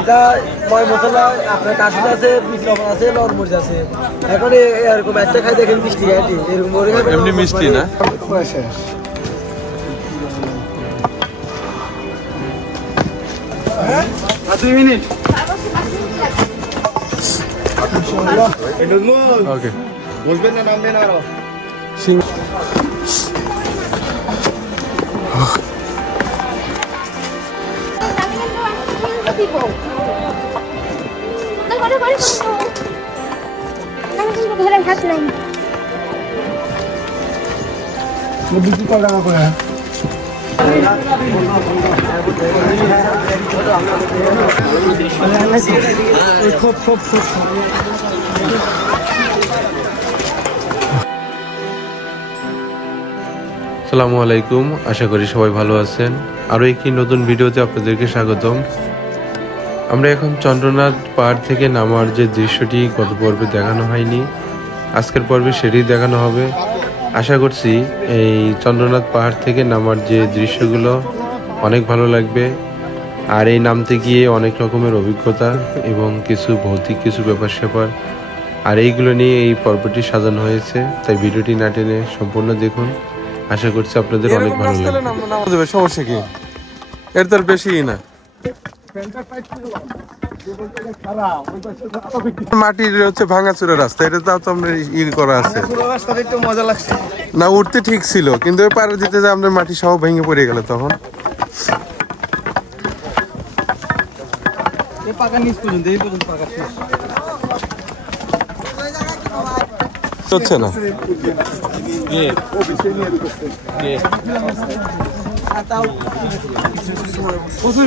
এটা ময় মশলা আপনার কাশি আছে বিট আছে লবণ আছে। এখন এরকম একটা খাই দেখেন মিষ্টি খাইটি এরকম করে এমনি মিষ্টি না? দুই মিনিট ওকে বসবেন না নামবেন আরও। হাত নাই বিক্রি কত টাকা করে? খুব খুব খুব সালামু আলাইকুম আশা করি সবাই ভালো আছেন। আরও একটি নতুন ভিডিওতে আপনাদেরকে স্বাগতম। আমরা এখন চন্দ্রনাথ পাহাড় থেকে নামার যে দৃশ্যটি গত পর্বে দেখানো হয়নি, আজকের পর্বে সেটি দেখানো হবে। আশা করছি এই চন্দ্রনাথ পাহাড় থেকে নামার যে দৃশ্যগুলো অনেক ভালো লাগবে, আর এই নামতে গিয়ে অনেক রকমের অভিজ্ঞতা এবং কিছু ভৌতিক, কিছু ব্যাপার স্যাপার আর এইগুলো নিয়ে এই পর্বটি সাজানো হয়েছে, তাই ভিডিওটি না টেনে সম্পূর্ণ দেখুন। আশা করছি আপনাদের অনেক ভালো লাগবে। সমস্যা কি? এর বেশি না। মাটির হচ্ছে ভাঙাচুরা রাস্তা এটা তাও তো আমরা ই করা আছে। একটু মজা লাগছে। না উঠতে ঠিক ছিল কিন্তু ওই পারে দিতে যে আমরা মাটি সহ ভেঙে পড়ে গেল তখন। না? প্রচুর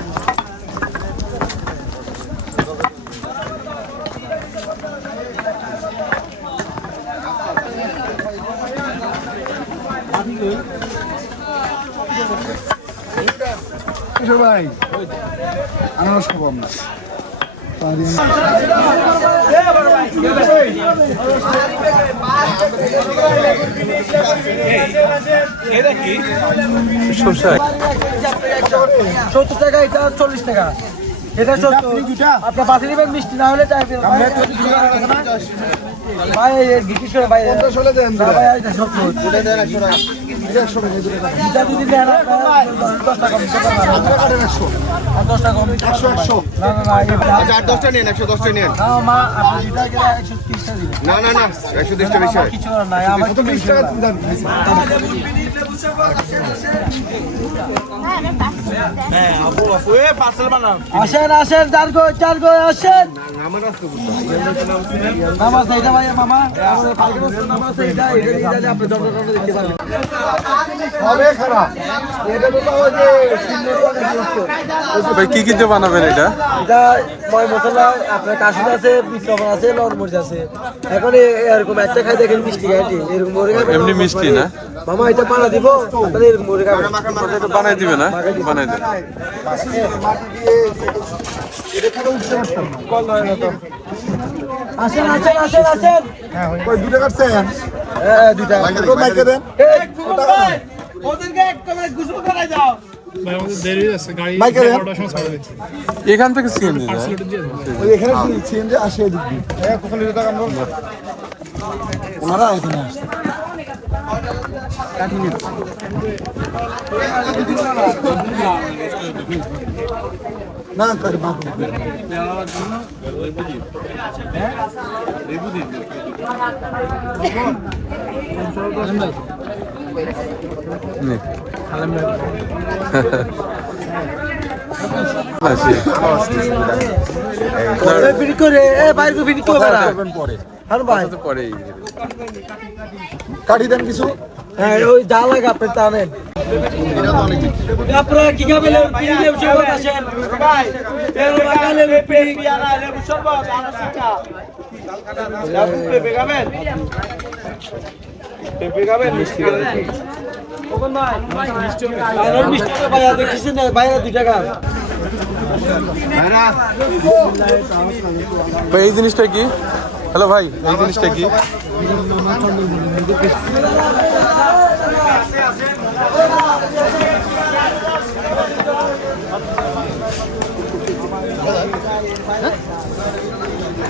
ভাই? আনারস খাব আমরা। সত্তর টাকা এটা চল্লিশ টাকা। এটা সত্তর আপনার পাশে নেবেন মিষ্টি না হলে চাইবেন ভাই গিটিস করে ভাই ভাই এটা না। না। না আচ্ছা একশো দশটা তিরিশটা বেশি হয় কিছু আসেন আসেন চার গো চার গো আসেন। নামাজ এইটা ভাই মামা। নামাজ এইটা এটা আপনি দেখতে পারবেন ভাই কি কিনতে বানাবেন এটা? এটা ময় মশলা আপনার কাশি আছে লবণ আছে লবণ মরিচ আছে। এখন এরকম একটা খাই দেখেন মিষ্টি খাইটি এরকম এমনি মিষ্টি না? মামা এটা পানা দিব না হ্যাঁ এখান থেকে সিএনজি এখানে আসে দিবি ওনারা এখানে আসছে না করে বাবু পরে। হ্যাঁ কাটি দেন কিছু। হ্যাঁ ওই যা লাগে আপনি তা নেন। আপনারা কি খাবেন? লেবু শরবত আসেন লেবু শরবত এই জিনিসটা কি? হ্যালো ভাই এই জিনিসটা কি?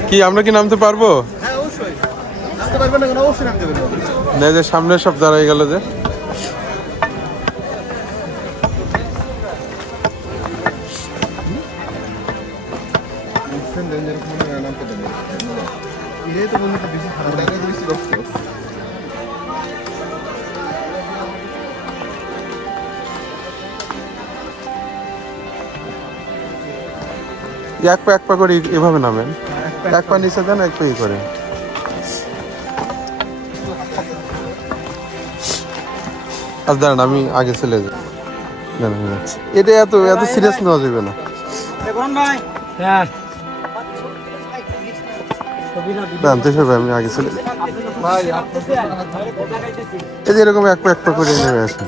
কি আমরা কি নামতে পারব? না যে সামনের সব দাঁড়াই গেল যে। এক পা এক পা করে এভাবে নামেন। এক পা নিচে দেন এক পা ই করে আচ্ছা দাঁড়ান আমি আগে চলে যাই। এটা এত এত সিরিয়াস নেওয়া যাবে না। হ্যাঁ। আমি আগে চলে এই যে এরকম এক পা এক পা করে নেমে আসেন।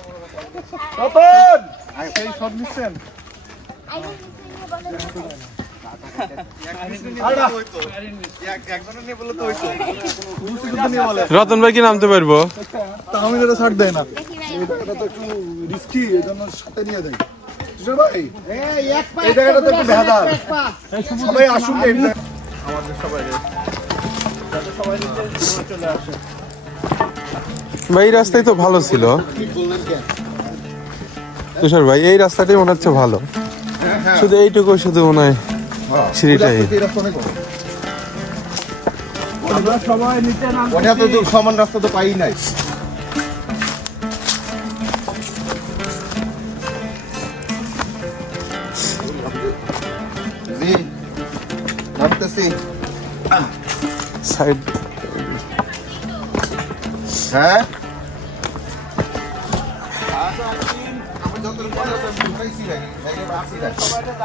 রতন! ভাই কি নামতে পারব? তাহমিদ এটা ছাড় দেয় না। তো একটু রিস্কি এই জন্য সাথে নিয়ে দেয় ভাই এই জায়গাটা তো একটু ভেদাল সবাই আসুন এই জায়গায়। ভাই এই রাস্তাই তো ভালো ছিল। তুষার ভাই এই রাস্তাটাই মনে হচ্ছে ভালো। শুধু এইটুকু শুধু মনে হয় সিঁড়িটাই। এই রাস্তা অনেক বড়। ওটা তো দূর,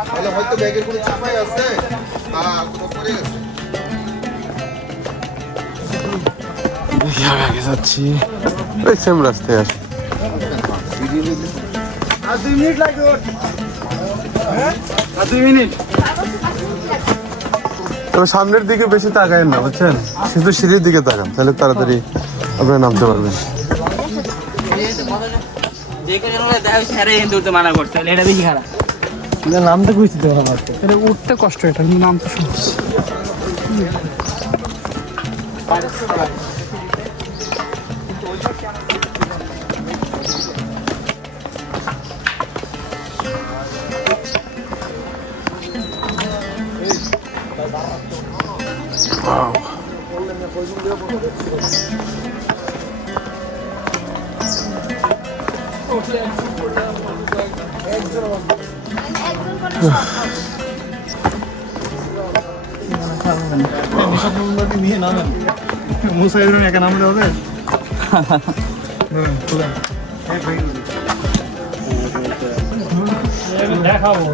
তাহলে হয়তো কোনো চাপাই আছে ওই সেম রাস্তায় তবে সামনের দিকে বেশি তাকায় না, বুঝছেন? শুধু সিঁড়ির দিকে তাকান, তাহলে তাড়াতাড়ি আপনারা নামতে পারবেন। নামটা কইছি তো আমার এটা উঠতে কষ্ট এটা কিন্তু নাম তো মুসাইদুর একা নামলে হবে দেখাবো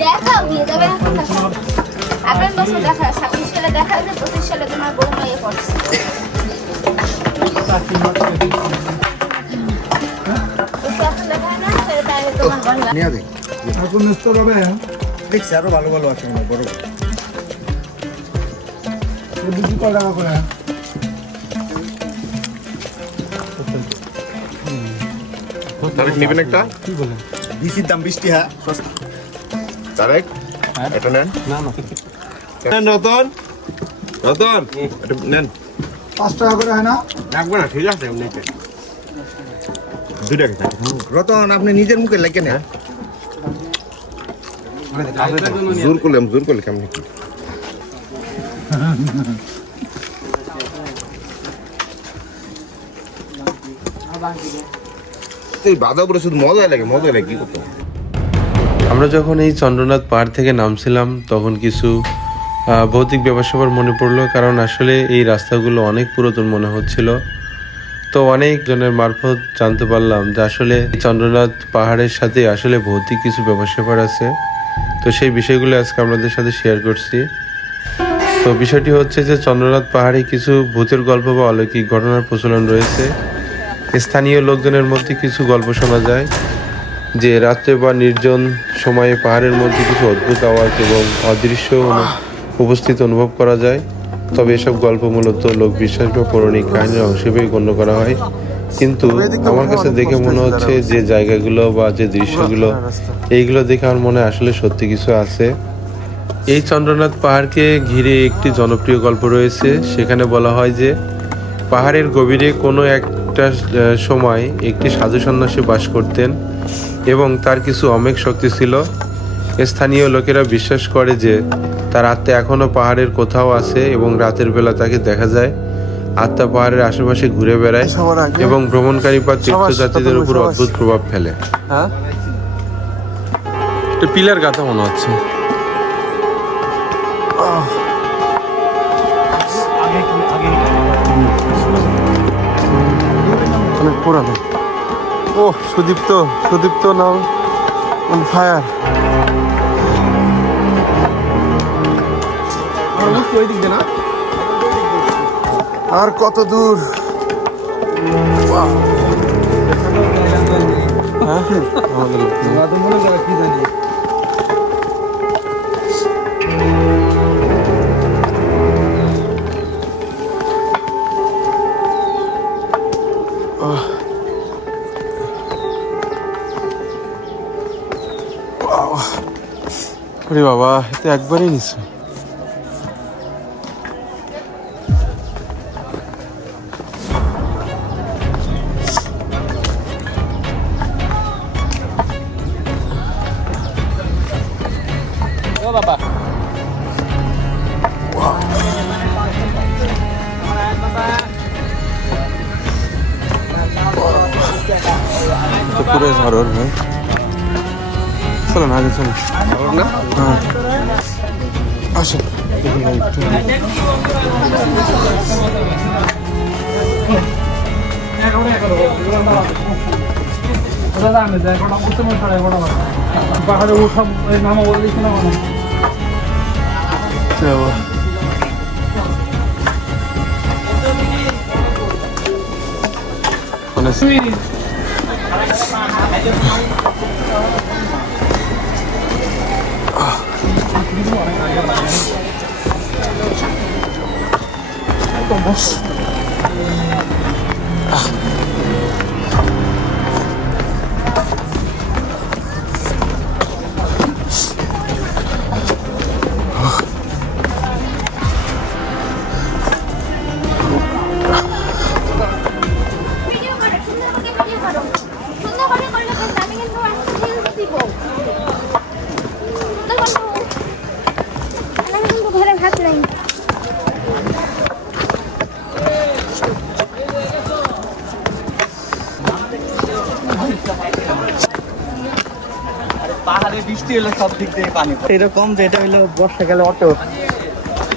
দেখা হয়ে যাবে এখন। আগামী বছর দেখা ছাব্বিশ সালে দেখা যাবে পঁচিশ সালে তোমার বড় মেয়ে পড়ছে নিয়ে দেখ এখন নিস্তর হবে দেখছি আরও ভালো ভালো আছে বড় দুটি কয় টাকা করে তারেক নেবেন একটা? বিসির দাম বৃষ্টি হ্যাঁ সস্তা। তারেক এটা নেন। নেন রতন। রতন এটা নেন। পাঁচ টাকা করে হয় না? লাগবে না ঠিক আছে এমনিতে। দুইটা রতন আপনি নিজের মুখে লেখেন জোর করলাম জোর করলে কেমন কি? এই বাধা উপরে শুধু মজা লাগে মজা লাগে কি করতে আমরা যখন এই চন্দ্রনাথ পাহাড় থেকে নামছিলাম তখন কিছু ভৌতিক ব্যাপার মনে পড়ল কারণ আসলে এই রাস্তাগুলো অনেক পুরাতন মনে হচ্ছিল। তো অনেক জনের মারফত জানতে পারলাম যে আসলে চন্দ্রনাথ পাহাড়ের সাথে আসলে ভৌতিক কিছু স্যাপার আছে। তো সেই বিষয়গুলো আজকে আপনাদের সাথে শেয়ার করছি। তো বিষয়টি হচ্ছে যে চন্দ্রনাথ পাহাড়ে কিছু ভূতের গল্প বা অলৌকিক ঘটনার প্রচলন রয়েছে। স্থানীয় লোকজনের মধ্যে কিছু গল্প শোনা যায়, যে রাত্রে বা নির্জন সময়ে পাহাড়ের মধ্যে কিছু অদ্ভুত আওয়াজ এবং অদৃশ্য উপস্থিত অনুভব করা যায়। তবে এসব গল্প মূলত লোক বিশ্বাস বা পৌরাণিক কাহিনীর অংশ হিসেবে গণ্য করা হয়। কিন্তু আমার কাছে দেখে মনে হচ্ছে যে জায়গাগুলো বা যে দৃশ্যগুলো, এইগুলো দেখে আমার মনে আসলে সত্যি কিছু আছে। এই চন্দ্রনাথ পাহাড়কে ঘিরে একটি জনপ্রিয় গল্প রয়েছে। সেখানে বলা হয় যে, পাহাড়ের গভীরে কোনো একটা সময় একটি সাধু সন্ন্যাসী বাস করতেন এবং তার কিছু অমেক শক্তি ছিল। স্থানীয় লোকেরা বিশ্বাস করে যে তার আত্মা এখনও পাহাড়ের কোথাও আছে এবং রাতের বেলা তাকে দেখা যায়। আত্মা পাহাড়ের আশেপাশে ঘুরে বেড়ায় এবং ভ্রমণকারী বা তীর্থযাত্রীদের উপর অদ্ভুত প্রভাব ফেলে। হ্যাঁ? একটা পিলার গাথা মনে হচ্ছে। অনেক পুরানো। ও সুদীপ্ত সুদীপ্ত নাম। ফায়ার আর কত দূর হ্যাঁ আমাদের কি জানি ওরে বাবা এতে একবারই নিছে তো পুরো ঝড় ভাই চলো না আগে চলো হ্যাঁ আসো দেখুন ভাই একটু পাহাড়ে উঠা নামা বলে দিচ্ছি না কোনো যাব মানে ভিডিও বৃষ্টি হলে সব দিক থেকে পানি পড়ে। এরকম যে এটা হলো বর্ষাকালে অটো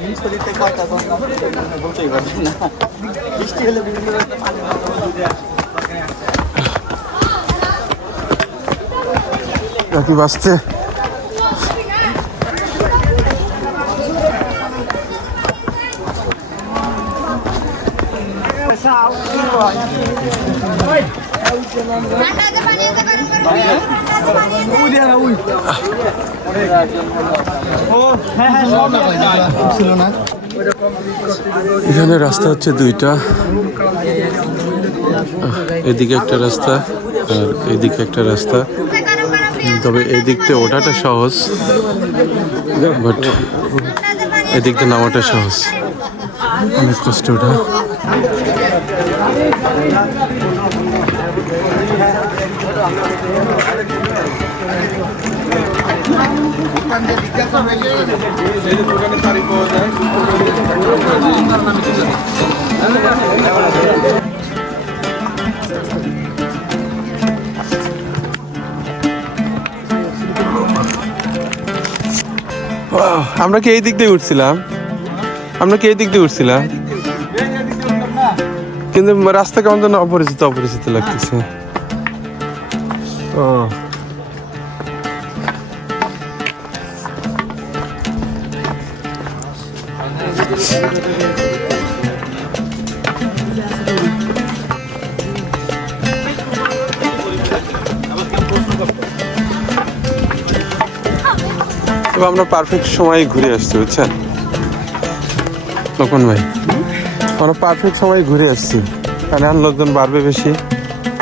নিচে দিতে কয়টা কোন বলতেই পারছি না বৃষ্টি হলে বিভিন্ন পানি। বাঁচতে এখানে রাস্তা হচ্ছে দুইটা। এদিকে একটা রাস্তা আর এদিকে একটা রাস্তা। তবে এদিক এদিকতে ওঠাটা সহজ বাট এদিকতে নামাটা সহজ। অনেক কষ্ট ওঠা। আমরা কি এই দিক দিয়ে উঠছিলাম? আমরা কি এই দিক দিয়ে উঠছিলাম? কিন্তু রাস্তা কেমন যেন অপরিচিত অপরিচিত লাগতেছে। ও তবে আমরা পারফেক্ট সময় ঘুরে আসছি, বুঝছেন? তখন ভাই। আমরা পারফেক্ট সময় ঘুরে আসছি। কারণ লোকজন বাড়বে বেশি।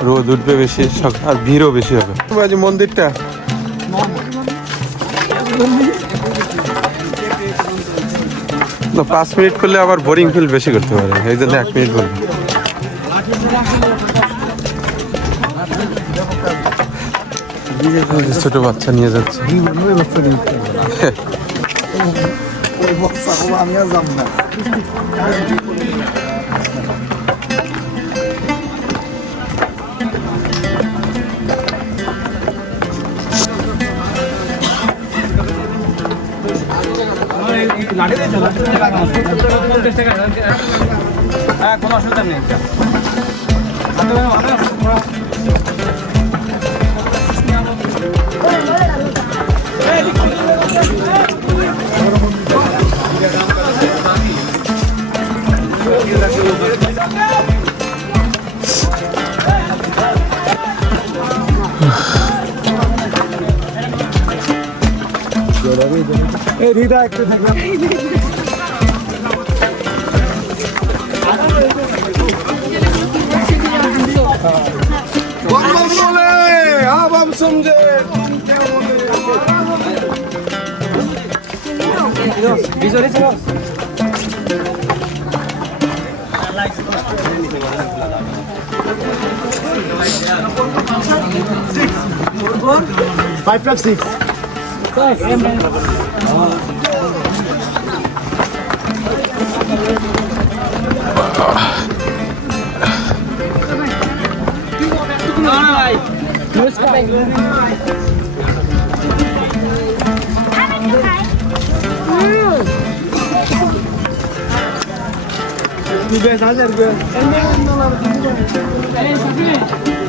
রোদ উঠবে বেশি আর ভিড়ও বেশি হবে। বাজে মন্দিরটা? না পাঁচ মিনিট করলে আবার বোরিং ফিল বেশি করতে পারে। এই জন্য এক মিনিট বলব। ছোট বাচ্চা নিয়ে যাচ্ছে। আমি আর যাব না। হ্যাঁ কোনো অসুবিধা নেই। একটু দেখলাম Six. Four, four. Five plus six. Five. Özkan. Biber zaten biber. Ben de bundan aldım. Ben de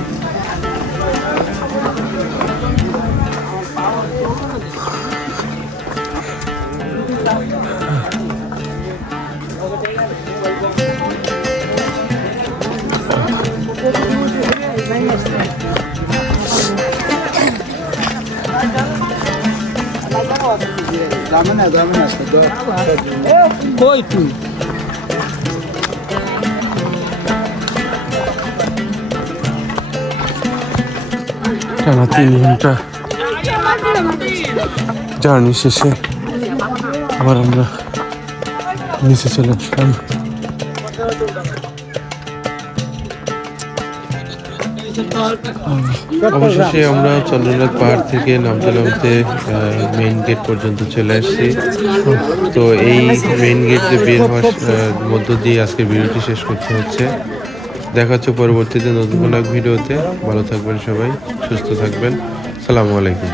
কই তুই? টানা তিন ঘণ্টা জার্নি শেষে আবার আমরা নিচে চলে আসলাম। অবশেষে আমরা চন্দ্রনাথ পাহাড় থেকে নামতে নামতে মেইন গেট পর্যন্ত চলে আসছি। তো এই মেইন গেট যে বের হওয়ার মধ্য দিয়ে আজকে ভিডিওটি শেষ করতে হচ্ছে। দেখা হচ্ছে পরবর্তীতে নতুন কোনো এক ভিডিওতে। ভালো থাকবেন সবাই, সুস্থ থাকবেন। সালামু আলাইকুম।